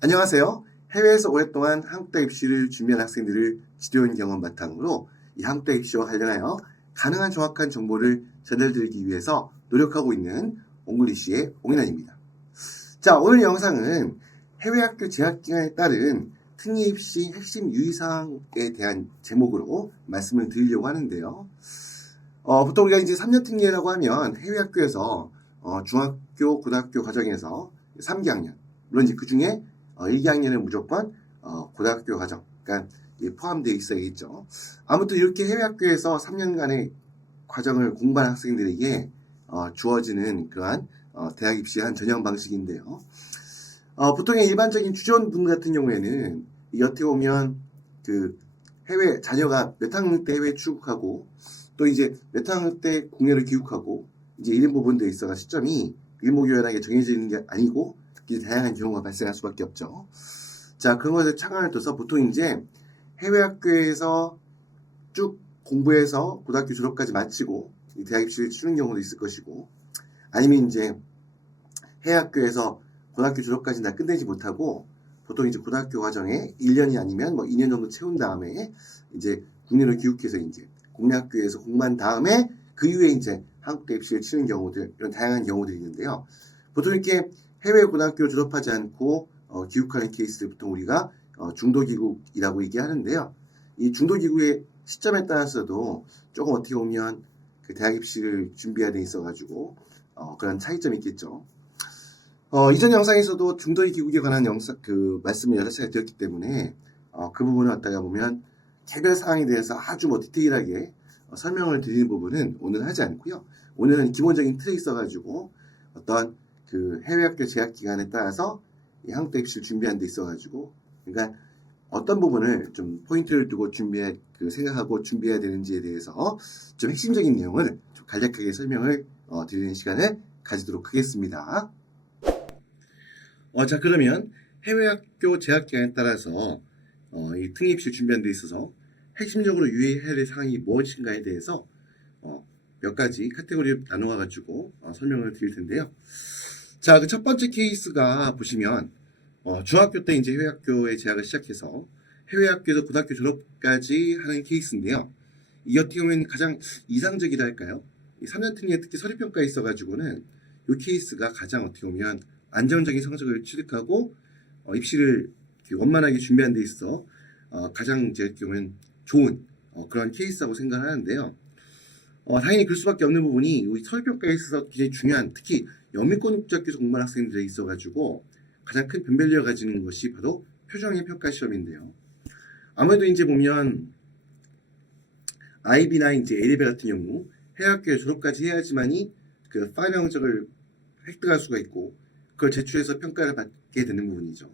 안녕하세요. 해외에서 오랫동안 한국대 입시를 준비한 학생들을 지도한 경험 바탕으로 이 한국대 입시와 관련하여 가능한 정확한 정보를 전달드리기 위해서 노력하고 있는 옹글리시의 옹인원입니다. 자, 오늘 영상은 해외학교 재학기간에 따른 특례 입시 핵심 유의사항에 대한 제목으로 말씀을 드리려고 하는데요. 보통 우리가 이제 3년 특례라고 하면 해외학교에서 중학교, 고등학교 과정에서 3개학년, 물론 이제 그 중에 1학년은 무조건 고등학교 과정, 그러니까 포함되어 있어야겠죠. 아무튼 이렇게 해외학교에서 3년간의 과정을 공부한 학생들에게 주어지는 그러한 대학 입시한 전형 방식인데요. 보통의 일반적인 주전분 같은 경우에는 이 어떻게 보면 그 해외 자녀가 몇 학년 때 해외 출국하고 또 이제 몇 학년 때 국내를 귀국하고 이제 이런 부분들에 있어서 시점이 일목요연하게 정해져 있는 게 아니고 다양한 경우가 발생할 수밖에 없죠. 자, 그런 것에 착안을 둬서 보통 이제 해외 학교에서 쭉 공부해서 고등학교 졸업까지 마치고 대학 입시를 치르는 경우도 있을 것이고, 아니면 이제 해외 학교에서 고등학교 졸업까지 다 끝내지 못하고 보통 이제 고등학교 과정에 1년이 아니면 뭐 2년 정도 채운 다음에 이제 국내로 귀국해서 이제 국내 학교에서 공부한 다음에 그 이후에 이제 한국대 입시를 치는 경우들, 이런 다양한 경우들이 있는데요. 보통 이렇게 해외 고등학교 졸업하지 않고 귀국하는 케이스를 보통 우리가 중도 귀국이라고 얘기하는데요. 이 중도 귀국의 시점에 따라서도 조금 어떻게 보면 그 대학 입시를 준비해야 돼 있어가지고 그런 차이점이 있겠죠. 이전 영상에서도 중도 귀국에 관한 영상 그 말씀을 여러 차례 드렸기 때문에 그 부분을 갖다가 보면 개별 사항에 대해서 아주 뭐 디테일하게 설명을 드리는 부분은 오늘 하지 않고요. 오늘은 기본적인 틀에 있어가지고 어떤 그 해외학교 재학 기간에 따라서 이 한국대 입시를 준비하는 데 있어가지고 그러니까 어떤 부분을 좀 포인트를 두고 생각하고 준비해야 되는지에 대해서 좀 핵심적인 내용을 좀 간략하게 설명을 드리는 시간을 가지도록 하겠습니다. 자, 그러면 해외학교 재학 기간에 따라서 이 특례 입시를 준비하는 데 있어서 핵심적으로 유의해야 될 사항이 무엇인가에 대해서 몇 가지 카테고리를 나누어 가지고 설명을 드릴 텐데요. 자, 그 첫 번째 케이스가 보시면 중학교 때 이제 해외학교에 재학을 시작해서 해외학교에서 고등학교 졸업까지 하는 케이스인데요. 이 같은 경우에는 가장 이상적이라 할까요? 이 3년 특례 특히 서류평가에 있어가지고는 이 케이스가 가장 어떻게 보면 안정적인 성적을 취득하고 입시를 원만하게 준비하는 데 있어 가장 제 경우엔 좋은 그런 케이스라고 생각하는데요. 당연히 그럴 수밖에 없는 부분이 우리 서울평가에 있어서 굉장히 중요한 특히 영미권 국제학교에서 공부한 학생들에 있어가지고 가장 큰 변별력을 가지는 것이 바로 표준학력 평가 시험인데요. 아무래도 이제 보면 IB나 이제 A레벨 같은 경우 해외학교에 졸업까지 해야지만이 그 파이널 성적을 획득할 수가 있고 그걸 제출해서 평가를 받게 되는 부분이죠.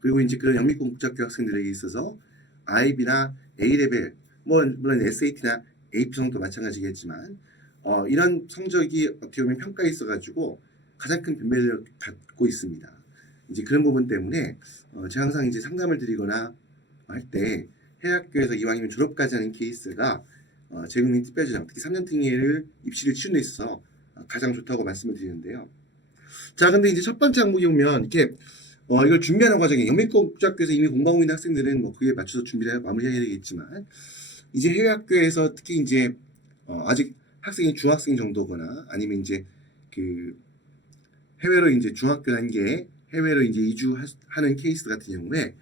그리고 이제 그런 영미권 국제학교 학생들에게 있어서 IB나 A레벨, 뭐 물론 SAT나 AP 성도 마찬가지겠지만 이런 성적이 어떻게 보면 평가에 있어가지고 가장 큰 변별력을 갖고 있습니다. 이제 그런 부분 때문에 제가 항상 이제 상담을 드리거나 할 때 해외학교에서 이왕이면 졸업까지 하는 케이스가 재국민 특별전형, 특히 3년 특례를 입시를 치는 데 있어서 가장 좋다고 말씀을 드리는데요. 자, 근데 이제 첫 번째 항목이 오면 이렇게 이걸 준비하는 과정에 영미권 국제학교에서 이미 공부하고 있는 학생들은 뭐 그에 맞춰서 준비를 마무리해야 되겠지만 이제 해외학교에서 특히 이제 아직 학생이 중학생 정도거나 아니면 이제 그 해외로 이제 중학교 단계에 해외로 이제 이주하는 케이스 같은 경우에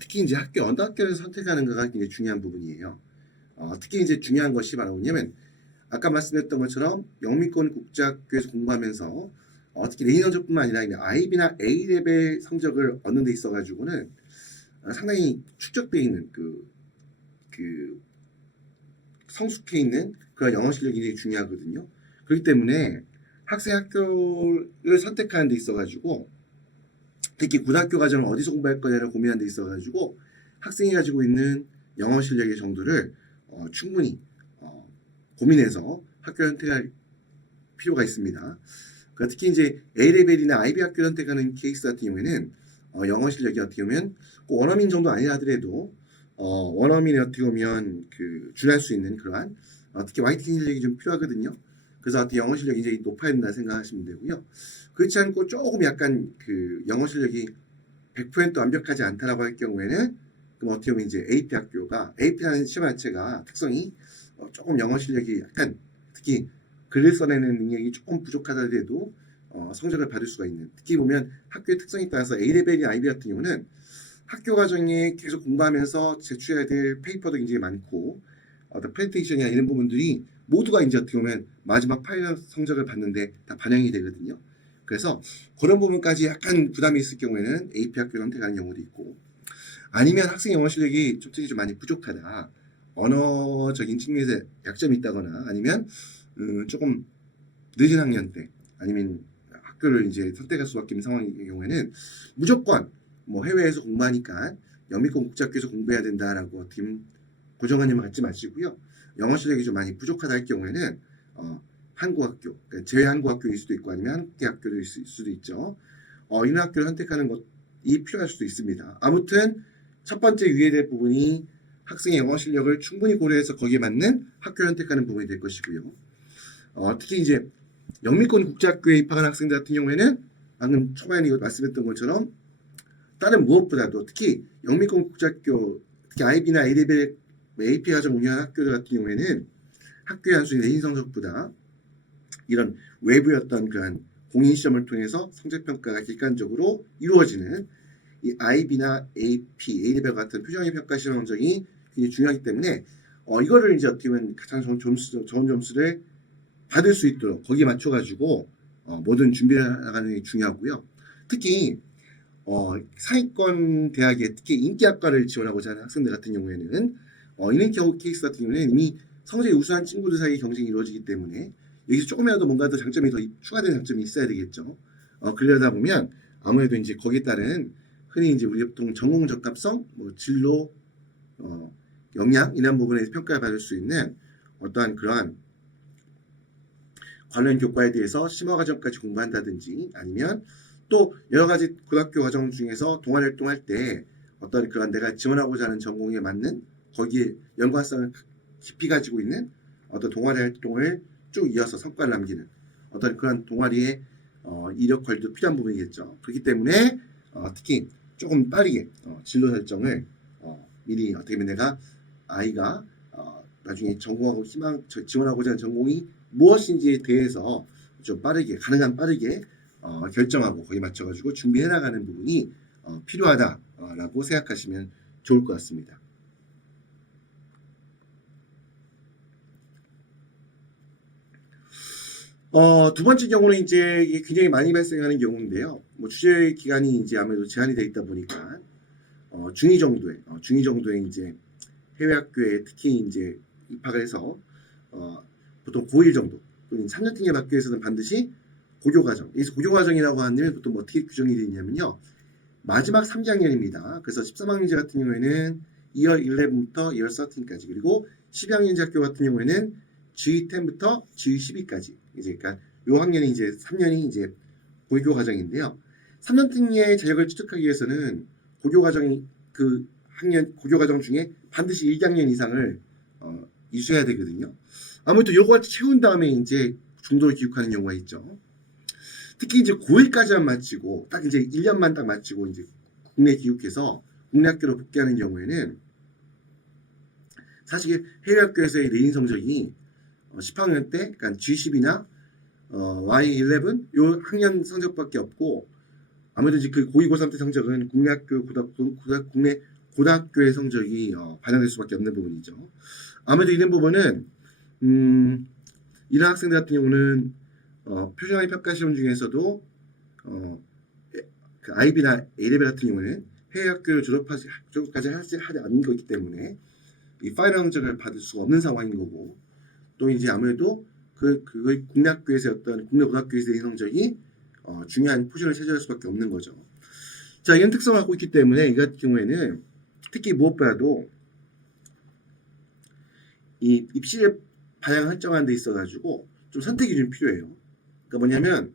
특히 이제 어느 학교를 선택하는가가 굉장히 중요한 부분이에요. 특히 이제 중요한 것이 바로 뭐냐면 아까 말씀드렸던 것처럼 영미권 국제학교에서 공부하면서 특히 내신 성적뿐만 아니라 IB나 A 레벨 성적을 얻는 데 있어가지고는 상당히 축적되어 있는 그 성숙해 있는 그런 영어 실력이 굉장히 중요하거든요. 그렇기 때문에 학생 학교를 선택하는 데 있어가지고 특히 고등학교 과정을 어디서 공부할 거냐를 고민하는 데 있어가지고 학생이 가지고 있는 영어 실력의 정도를 충분히 고민해서 학교 선택할 필요가 있습니다. 그러니까 특히 이제 A레벨이나 IB 학교 선택하는 케이스 같은 경우에는 영어 실력이 어떻게 보면 꼭 원어민 정도 아니라 하더라도 원어민이 어떻게 보면 준할 수 있는 그러한 특히 YTK 실력이 좀 필요하거든요. 그래서 어떻게 영어 실력이 이제 높아야 된다 생각하시면 되고요. 그렇지 않고 조금 약간 영어 실력이 100% 완벽하지 않다라고 할 경우에는 그럼 어떻게 보면 이제 AP 학교가 AP라는 시험 자체가 특성이 조금 영어 실력이 약간 특히 글을 써내는 능력이 조금 부족하다 해도 성적을 받을 수가 있는 특히 보면 학교의 특성에 따라서 A레벨이나 IB 같은 경우는 학교 과정에 계속 공부하면서 제출해야 될 페이퍼도 굉장히 많고 프레젠테이션이나 이런 부분들이 모두가 이제 어떻게 보면 마지막 파이널 성적을 봤는데 다 반영이 되거든요. 그래서 그런 부분까지 약간 부담이 있을 경우에는 AP 학교를 선택하는 경우도 있고 아니면 학생 영어 실력이 솔직히 좀 많이 부족하다. 언어적인 측면에서 약점이 있다거나 아니면 조금 늦은 학년 때 아니면 학교를 이제 선택할 수밖에 없는 상황인 경우에는 무조건 뭐 해외에서 공부하니까 영미권 국제학교에서 공부해야 된다라고 팀 고정관념을 갖지 마시고요. 영어 실력이 좀 많이 부족하다 할 경우에는 한국학교, 그러니까 제외 한국학교일 수도 있고 아니면 한국계 학교도 있을 수도 있죠. 이런 학교를 선택하는 것이 필요할 수도 있습니다. 아무튼 첫 번째 유의될 부분이 학생의 영어 실력을 충분히 고려해서 거기에 맞는 학교를 선택하는 부분이 될 것이고요. 특히 이제 영미권 국제학교에 입학한 학생들 같은 경우에는 방금 초반에 말씀했던 것처럼 다른 무엇보다도 특히 영미권 국제학교, 특히 IB나 A레벨, AP 과정 운영하는 학교들 같은 경우에는 학교의 한순위 내신 성적보다 이런 외부였던 그런 공인 시험을 통해서 성적 평가가 객관적으로 이루어지는 이 IB나 AP, A레벨 같은 표준학력 평가 시험 성적이 굉장히 중요하기 때문에 이거를 이제 어떻게 보면 가장 좋은 점수를 받을 수 있도록 거기에 맞춰가지고 모든 준비를 나가는 게 중요하고요. 특히 상위권 대학에 특히 인기학과를 지원하고자 하는 학생들 같은 경우에는 이런 경우 케이스 같은 경우는 이미 성적이 우수한 친구들 사이에 경쟁이 이루어지기 때문에 여기서 조금이라도 뭔가 더 장점이 더 추가된 장점이 있어야 되겠죠. 그러다 보면 아무래도 이제 거기에 따른 흔히 이제 우리가 보통 전공 적합성, 뭐 진로, 역량 이런 부분에서 평가를 받을 수 있는 어떠한 그러한 관련 교과에 대해서 심화 과정까지 공부한다든지 아니면 또 여러 가지 고등학교 과정 중에서 동아리 활동할 때 어떤 그런 내가 지원하고자 하는 전공에 맞는 거기에 연관성을 깊이 가지고 있는 어떤 동아리 활동을 쭉 이어서 성과를 남기는 어떤 그런 동아리의 이력 관리도 필요한 부분이겠죠. 그렇기 때문에 특히 조금 빠르게 진로 설정을 미리 어떻게 보면 내가 아이가 나중에 전공하고 지원하고자 하는 전공이 무엇인지에 대해서 좀 빠르게 가능한 빠르게 결정하고 거기에 맞춰가지고 준비해 나가는 부분이 필요하다라고 생각하시면 좋을 것 같습니다. 두 번째 경우는 이제 이게 굉장히 많이 발생하는 경우인데요. 뭐 취재 기간이 이제 아무래도 제한이 되어 있다 보니까 중위 정도에 이제 해외 학교에 특히 이제 입학을 해서 보통 고1 정도 또는 3년 특례 받기 위해서는 반드시 고교과정. 여기서 고교과정이라고 하는 보통 어떻게 규정이 되어 있냐면요. 마지막 3학년입니다. 그래서 13학년제 같은 경우에는 2월 11부터 2월 13까지 그리고 12학년제 학교 같은 경우에는 G10부터 G12까지 이제 그러니까 요 학년이 이제 3년이 이제 고교 과정인데요. 3년 특례의 자격을 취득하기 위해서는 고교 과정이 그 학년 고교 과정 중에 반드시 1학년 이상을 이수해야 되거든요. 아무튼 요거 채운 다음에 이제 중도를 기록하는 경우가 있죠. 특히 이제 고1까지만 마치고 딱 이제 1년만 딱 마치고 이제 국내 귀국해서 국내 학교로 복귀하는 경우에는 사실 해외 학교에서의 내신 성적이 10학년 때 그러니까 G10이나 Y11 요 학년 성적밖에 없고 아무래도 이제 그 고2 고3 때 성적은 국내 학교 국내 고등학교의 성적이 반영될 수밖에 없는 부분이죠. 아무래도 이런 부분은 이런 학생들 같은 경우는 표준학위 평가 시험 중에서도 그 IB나 A레벨 같은 경우는 해외 학교를 졸업까지 하지 않은 거기 때문에 이 파이널 성적을 받을 수가 없는 상황인 거고 또 이제 아무래도 그 국내 학교에서 어떤 국내 고등학교에서의 성적이 중요한 포지션을 차지할 수밖에 없는 거죠. 자, 이런 특성을 갖고 있기 때문에 이 같은 경우에는 특히 무엇보다도 이 입시를 방향 설정하는 데 있어가지고 좀 선택이 좀 필요해요. 그러니까 뭐냐면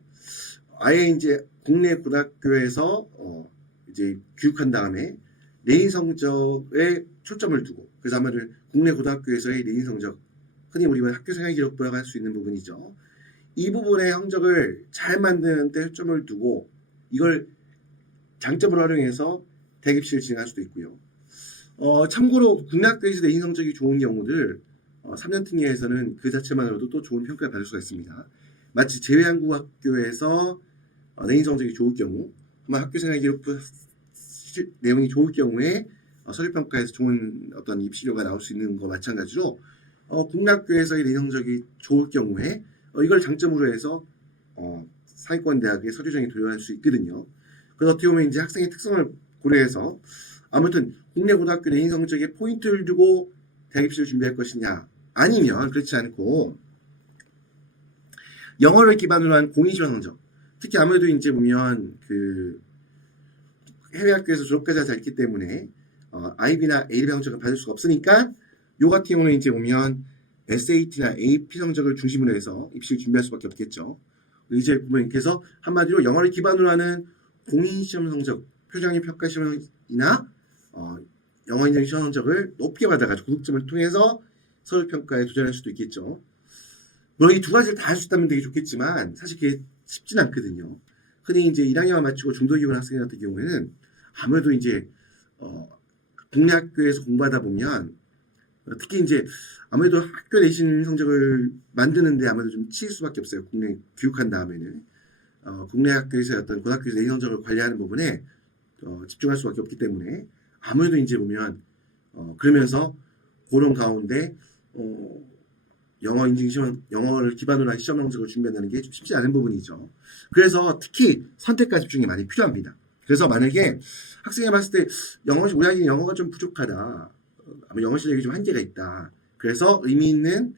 아예 이제 국내 고등학교에서 이제 교육한 다음에 내신 성적에 초점을 두고 그래서 아마도 국내 고등학교에서의 내신 성적 흔히 우리가 학교 생활 기록부라고 할 수 있는 부분이죠. 이 부분의 성적을 잘 만드는 데 초점을 두고 이걸 장점을 활용해서 대입시를 진행할 수도 있고요. 참고로 국내 학교에서 내신 성적이 좋은 경우들 3년 특례에서는 그 자체만으로도 또 좋은 평가를 받을 수가 있습니다. 마치 제외한국학교에서 내신 성적이 좋을 경우, 학교생활 기록부 내용이 좋을 경우에 서류평가에서 좋은 어떤 입시료가 나올 수 있는 거 마찬가지로 국내 학교에서의 내신 성적이 좋을 경우에 이걸 장점으로 해서 사회권 대학의 서류정에 도전할 수 있거든요. 그래서 어떻게 보면 이제 학생의 특성을 고려해서 아무튼 국내 고등학교 내신 성적에 포인트를 두고 대학 입시를 준비할 것이냐, 아니면 그렇지 않고 영어를 기반으로 한 공인시험 성적, 특히 아무래도 이제 보면 그 해외 학교에서 졸업까지 하지 않기 때문에 IB나 A 레벨 성적을 받을 수가 없으니까 요 같은 경우는 이제 보면 SAT나 AP 성적을 중심으로 해서 입시를 준비할 수밖에 없겠죠. 이제 보면 그래서 한마디로 영어를 기반으로 하는 공인시험 성적, 표정의 평가 시험이나 영어 인증 시험 성적을 높게 받아가지고 고득점을 통해서 서류 평가에 도전할 수도 있겠죠. 물론 이 두 가지를 다 할 수 있다면 되게 좋겠지만 사실 그게 쉽진 않거든요. 흔히 이제 1학년만 마치고 중도기본 학생 같은 경우에는 아무래도 이제 국내 학교에서 공부하다 보면 특히 이제 아무래도 학교 내신 성적을 만드는데 아무래도 좀 치일 수밖에 없어요. 국내 교육한 다음에는 국내 학교에서 어떤 고등학교에서 내신 성적을 관리하는 부분에 집중할 수밖에 없기 때문에 아무래도 이제 보면 그러면서 그런 가운데 영어 인증 시험, 영어를 기반으로 한 시험 성적을 준비한다는 게 좀 쉽지 않은 부분이죠. 그래서 특히 선택과 집중이 많이 필요합니다. 그래서 만약에 학생이 봤을 때 우리 아이는 영어가 좀 부족하다, 아마 영어 실력이 좀 한계가 있다, 그래서 의미 있는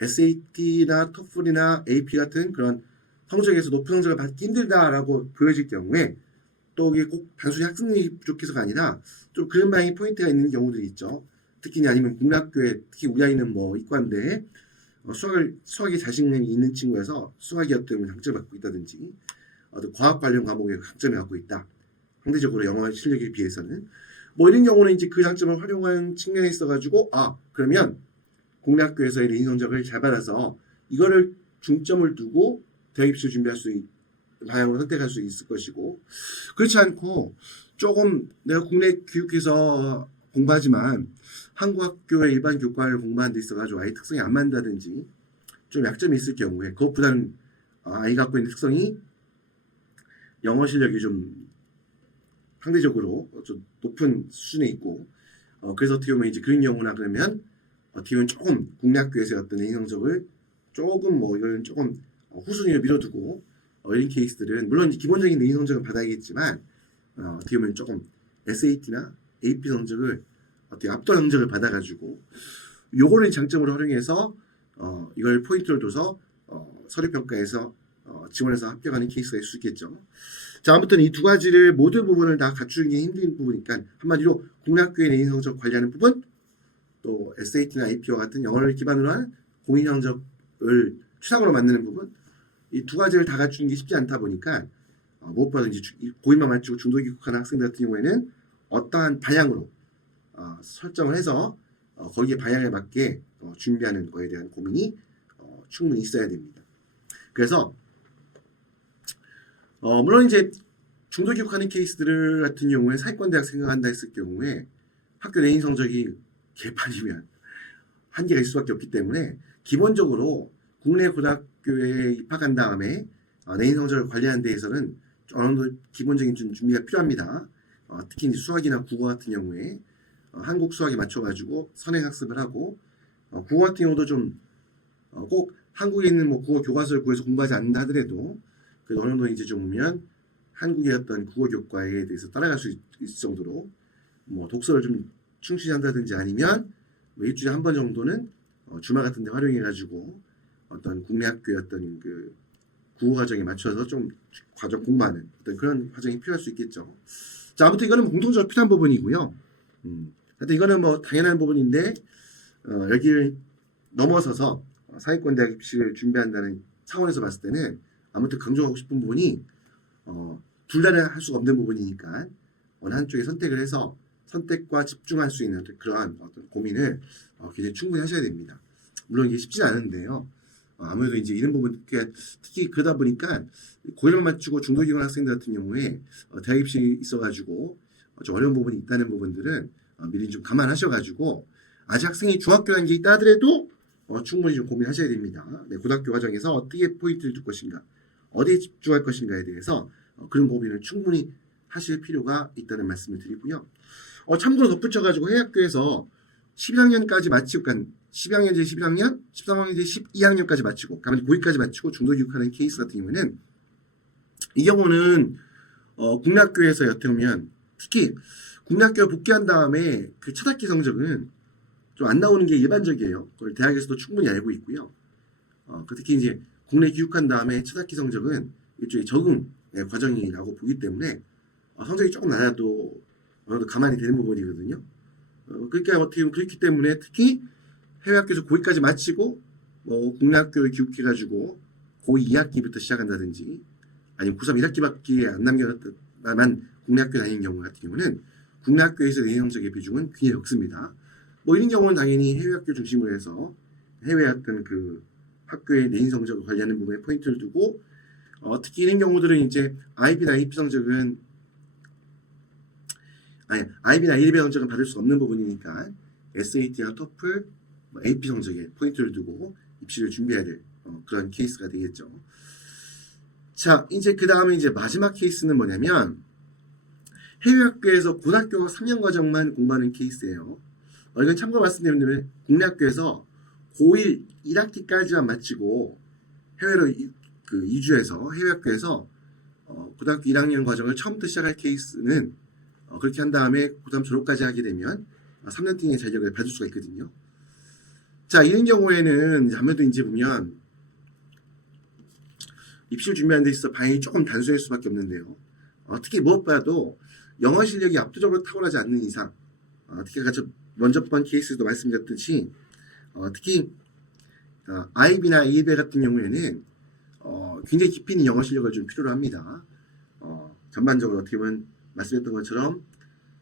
SAT나 TOEFL이나 AP 같은 그런 성적에서 높은 성적을 받기 힘들다라고 보여질 경우에 또 이게 꼭 단순히 학생이 부족해서가 아니라 좀 그런 방향의 포인트가 있는 경우들이 있죠. 특히 아니면 국내 학교에 특히 우리 아이는 뭐 이과인데 수학에 자신감이 있는 친구여서 수학이 어떤 강점을 갖고 있다든지 어떤 과학 관련 과목에 강점을 갖고 있다, 상대적으로 영어 실력에 비해서는 뭐 이런 경우는 이제 그 장점을 활용한 측면에 있어가지고 그러면 국내 학교에서의 내신 성적을 잘 받아서 이거를 중점을 두고 대학 입시를 준비할 수 방향으로 선택할 수 있을 것이고, 그렇지 않고 조금 내가 국내 교육에서 공부하지만 한국 학교의 일반 교과를 공부하는 데 있어가지고 아이 특성이 안 맞는다든지 좀 약점이 있을 경우에 그것보다는 아이가 갖고 있는 특성이 영어 실력이 좀 상대적으로 좀 높은 수준에 있고 그래서 어떻게 보면 이제 그런 경우나 그러면 어떻게 보면 조금 국내 학교에서의 어떤 내신 성적을 조금 이거는 조금 후순위로 밀어두고 이런 케이스들은 물론 기본적인 내신 성적은 받아야겠지만 어떻게 보면 조금 SAT나 AP 성적을 어떻게 압도 성적을 받아가지고 요거를 장점으로 활용해서 이걸 포인트를 둬서 서류 평가에서 지원해서 합격하는 케이스가 있을 수 있겠죠. 자, 아무튼 이 두 가지를 모든 부분을 다 갖추는 게 힘든 부분이니까 한마디로 국내 학교의 내신 성적 관리하는 부분, 또 SAT나 AP와 같은 영어를 기반으로 한 공인 성적을 추상으로 만드는 부분, 이 두 가지를 다 갖추는 게 쉽지 않다 보니까 무엇보다 이제 고인만 마치고 중도 귀국하는 학생들 같은 경우에는 어떠한 방향으로 설정을 해서 거기에 방향에 맞게 준비하는 거에 대한 고민이 충분히 있어야 됩니다. 그래서 물론 이제 중도 귀국하는 케이스들 같은 경우에 사회권 대학 생각한다 했을 경우에 학교 내신 성적이 개판이면 한계가 있을 수밖에 없기 때문에 기본적으로 국내 고등학교에 입학한 다음에 내신 성적을 관리하는 데에서는 어느 정도 기본적인 준비가 필요합니다. 특히 이제 수학이나 국어 같은 경우에 한국 수학에 맞춰가지고 선행 학습을 하고 국어 같은 경우도 좀 꼭 한국에 있는 뭐 국어 교과서를 구해서 공부하지 않는다 하더라도 그 어느 정도 이제 좀 보면 한국의 어떤 국어 교과에 대해서 따라갈 수 있을 정도로 뭐 독서를 좀 충실히 한다든지 아니면 뭐 일주일에 한 번 정도는 주말 같은 데 활용해가지고 어떤 국내 학교의 어떤 그 국어 과정에 맞춰서 좀 과정 공부하는 어떤 그런 과정이 필요할 수 있겠죠. 자, 아무튼 이거는 공통적으로 필요한 부분이고요. 하여튼 이거는 뭐 당연한 부분인데 여기를 넘어서서 사회권 대학 입시를 준비한다는 차원에서 봤을 때는 아무튼 강조하고 싶은 부분이 둘 다를 할 수가 없는 부분이니까 어느 한쪽에 선택을 해서 선택과 집중할 수 있는 그러한 어떤 고민을 굉장히 충분히 하셔야 됩니다. 물론 이게 쉽지 않은데요. 아무래도 이제 이런 부분, 특히 그러다 보니까 고1만 마치고 중도기관 학생들 같은 경우에 대학 입시 있어가지고 좀 어려운 부분이 있다는 부분들은 미리 좀 감안하셔가지고 아직 학생이 중학교 단계에 있다 하더라도 충분히 좀 고민하셔야 됩니다. 네, 고등학교 과정에서 어떻게 포인트를 줄 것인가, 어디에 집중할 것인가에 대해서 그런 고민을 충분히 하실 필요가 있다는 말씀을 드리고요. 참고로 덧붙여가지고 해외학교에서 11학년까지 마치고, 그러니까 12학년제 11학년, 13학년제 12학년까지 마치고, 가면 고2까지 마치고 중도 교육하는 케이스 같은 경우에는 이 경우는 국내 학교에서 여태우면 특히 국내 학교에 복귀한 다음에 그 첫 학기 성적은 좀 안 나오는 게 일반적이에요. 그걸 대학에서도 충분히 알고 있고요. 특히 이제 국내 귀국한 다음에 첫 학기 성적은 일종의 적응 과정이라고 보기 때문에 성적이 조금 낮아도 어느 정도 가만히 되는 부분이거든요. 그러니까 어떻게 보면 그렇기 때문에 특히 해외 학교에서 고2까지 마치고 국내 학교에 귀국해가지고 고2 2학기부터 시작한다든지 아니면 고3 1학기밖에 안 남겨만 국내 학교 다니는 경우 같은 경우는 국내 학교에서 내신 성적의 비중은 굉장히 적습니다. 이런 경우는 당연히 해외 학교 중심으로 해서 해외 어떤 그 학교의 내신 성적을 관리하는 부분에 포인트를 두고 특히 이런 경우들은 이제 IB나 AP 성적은 IB나 ALB 성적은 받을 수 없는 부분이니까 SAT나 TOEFL, AP 성적에 포인트를 두고 입시를 준비해야 될 그런 케이스가 되겠죠. 자, 이제 그 다음에 이제 마지막 케이스는 뭐냐면 해외 학교에서 고등학교 3년 과정만 공부하는 케이스예요. 이건 참고로 말씀드리면 국내 학교에서 고1 1학기까지만 마치고 해외로 이주해서 해외 학교에서 고등학교 1학년 과정을 처음부터 시작할 케이스는 그렇게 한 다음에 고3 졸업까지 하게 되면 3년 등의 자격을 받을 수가 있거든요. 자, 이런 경우에는 아무래도 이제 보면 입시를 준비하는 데 있어서 방향이 조금 단순할 수밖에 없는데요. 특히 무엇보다도 영어 실력이 압도적으로 탁월하지 않는 이상, 특히 아까 먼저 번 케이스도 말씀드렸듯이 특히 IB나 ALB 같은 경우에는 굉장히 깊이 있는 영어 실력을 좀 필요로 합니다. 전반적으로 어떻게 보면 말씀드렸던 것처럼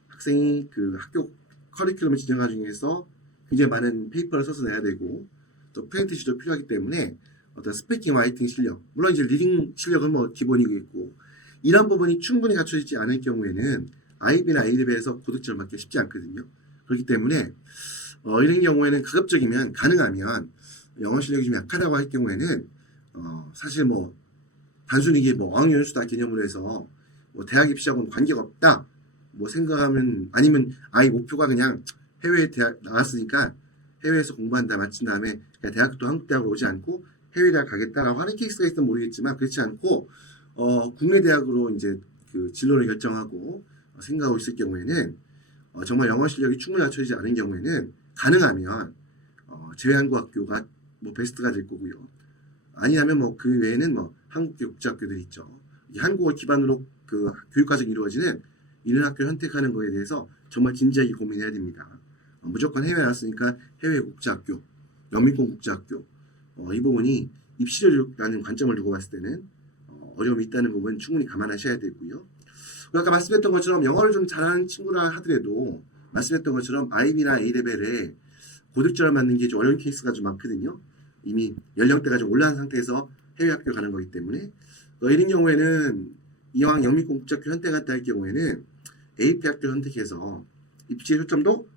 학생이 그 학교 커리큘럼을 진행하는 중에서 굉장히 많은 페이퍼를 써서 내야 되고 또 프레젠테이션도 필요하기 때문에 어떤 스피킹, 라이팅 실력, 물론 이제 리딩 실력은 뭐 기본이겠고 이런 부분이 충분히 갖춰지지 않을 경우에는 IB나 ALB에서 고득점을 받기 쉽지 않거든요. 그렇기 때문에 이런 경우에는 가급적이면 가능하면 영어 실력이 좀 약하다고 할 경우에는 사실 뭐 단순히 이게 뭐 어학연수다 개념으로 해서 뭐 대학 입시하고는 관계가 없다 뭐 생각하면 아니면 아예 목표가 그냥 해외에 대학 나왔으니까 해외에서 공부한다 마친 다음에 대학도 한국 대학으로 오지 않고 해외 대학 가겠다라고 하는 케이스가 있으면 모르겠지만 그렇지 않고 국내 대학으로 이제 그 진로를 결정하고 생각하고 있을 경우에는 정말 영어 실력이 충분히 갖춰지지 않은 경우에는 가능하면 제외한국학교가 뭐 베스트가 될 거고요. 아니라면 뭐 그 외에는 뭐 한국계 국제학교들이 있죠. 이 한국어 기반으로 그 교육과정이 이루어지는 이런 학교를 선택하는 거에 대해서 정말 진지하게 고민해야 됩니다. 무조건 해외 나왔으니까 해외 국제학교, 영미권 국제학교 이 부분이 입시라는 관점을 두고 봤을 때는 어려움이 있다는 부분 충분히 감안하셔야 되고요. 아까 말씀했던 것처럼 영어를 좀 잘하는 친구라 하더라도 말씀했던 것처럼 IB나 A레벨에 고득점을 맞는 게 좀 어려운 케이스가 좀 많거든요. 이미 연령대가 좀 올라간 상태에서 해외 학교 가는 거기 때문에 이런 경우에는 이왕 영미권 국제학교 선택한다 할 경우에는 AP 학교 선택해서 입시의 초점도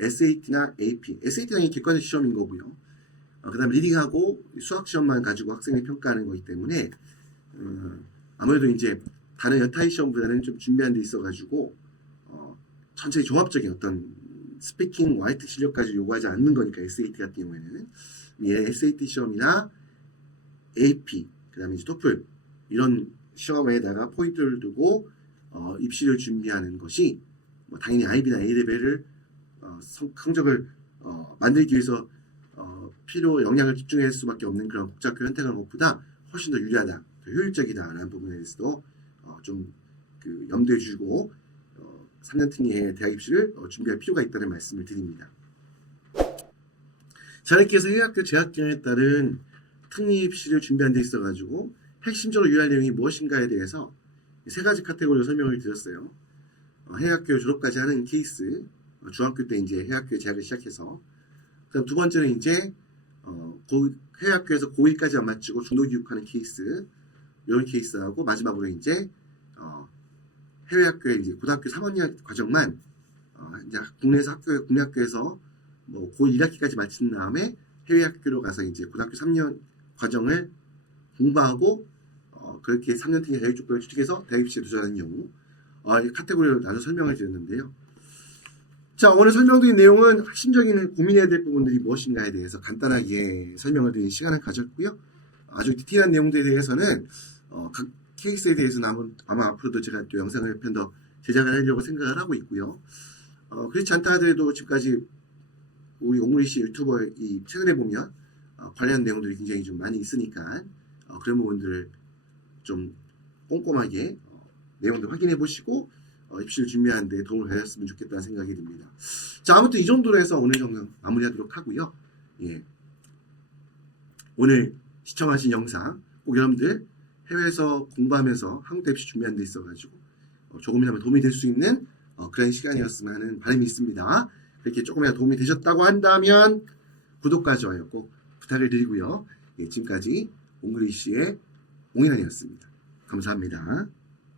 SAT나 AP, SAT는 객관적 시험인 거고요. 그 다음에 리딩하고 수학 시험만 가지고 학생을 평가하는 거기 때문에 아무래도 이제 다른 여타의 시험보다는 좀 준비하는 데 있어가지고 전체 종합적인 어떤 스피킹, 와이트 실력까지 요구하지 않는 거니까 SAT 같은 경우에는 SAT 시험이나 AP, 그 다음에 이제 토플 이런 시험에다가 포인트를 두고 입시를 준비하는 것이 당연히 IB나 A레벨을 성적을 만들기 위해서 필요 영향을 집중할 수밖에 없는 그런 국제학교 선택하는 것보다 훨씬 더 유리하다, 더 효율적이다라는 부분에 대해서도 좀 그 염두에 주고 3년 특례 대학 입시를 준비할 필요가 있다는 말씀을 드립니다. 자, 이렇게 해서 해외학교 재학 경험에 따른 특례 입시를 준비하는 데 있어가지고 핵심적으로 유의할 내용이 무엇인가에 대해서 세 가지 카테고리로 설명을 드렸어요. 해외학교 졸업까지 하는 케이스, 중학교 때 이제 해외학교 재학을 시작해서 그다음 두 번째는 이제 해외 학교에서 고1까지만 마치고 중도 교육하는 케이스, 이런 케이스하고 마지막으로 이제 해외 학교에 이제 고등학교 3학년 과정만 이제 국내 학교에서 뭐 고1 학기까지 마친 다음에 해외 학교로 가서 이제 고등학교 3년 과정을 공부하고 그렇게 3년택의 자율조건을 취득해서 대학 입시에 도전하는 경우 이 카테고리로 나눠 설명을 드렸는데요. 자, 오늘 설명드린 내용은 핵심적인 고민해야 될 부분들이 무엇인가에 대해서 간단하게 설명을 드린 시간을 가졌고요. 아주 디테일한 내용들에 대해서는 각 케이스에 대해서는 아마 앞으로도 제가 또 영상을 몇 편 더 제작을 하려고 생각을 하고 있고요. 그렇지 않다 하더라도 지금까지 우리 옹글리시 유튜버 이 채널에 보면 관련 내용들이 굉장히 좀 많이 있으니까 그런 부분들을 좀 꼼꼼하게 내용들 확인해 보시고 입시를 준비하는 데 도움을 받았으면 좋겠다는 생각이 듭니다. 자, 아무튼 이 정도로 해서 오늘 영상 마무리하도록 하고요. 예. 오늘 시청하신 영상 꼭 여러분들 해외에서 공부하면서 한국 대학 입시 준비하는 데 있어가지고 조금이나마 도움이 될 수 있는 그런 시간이었으면 하는 바람이 있습니다. 그렇게 조금이라도 도움이 되셨다고 한다면 구독과 좋아요 꼭 부탁을 드리고요. 예, 지금까지 옹글리시의 옹인환이었습니다. 감사합니다.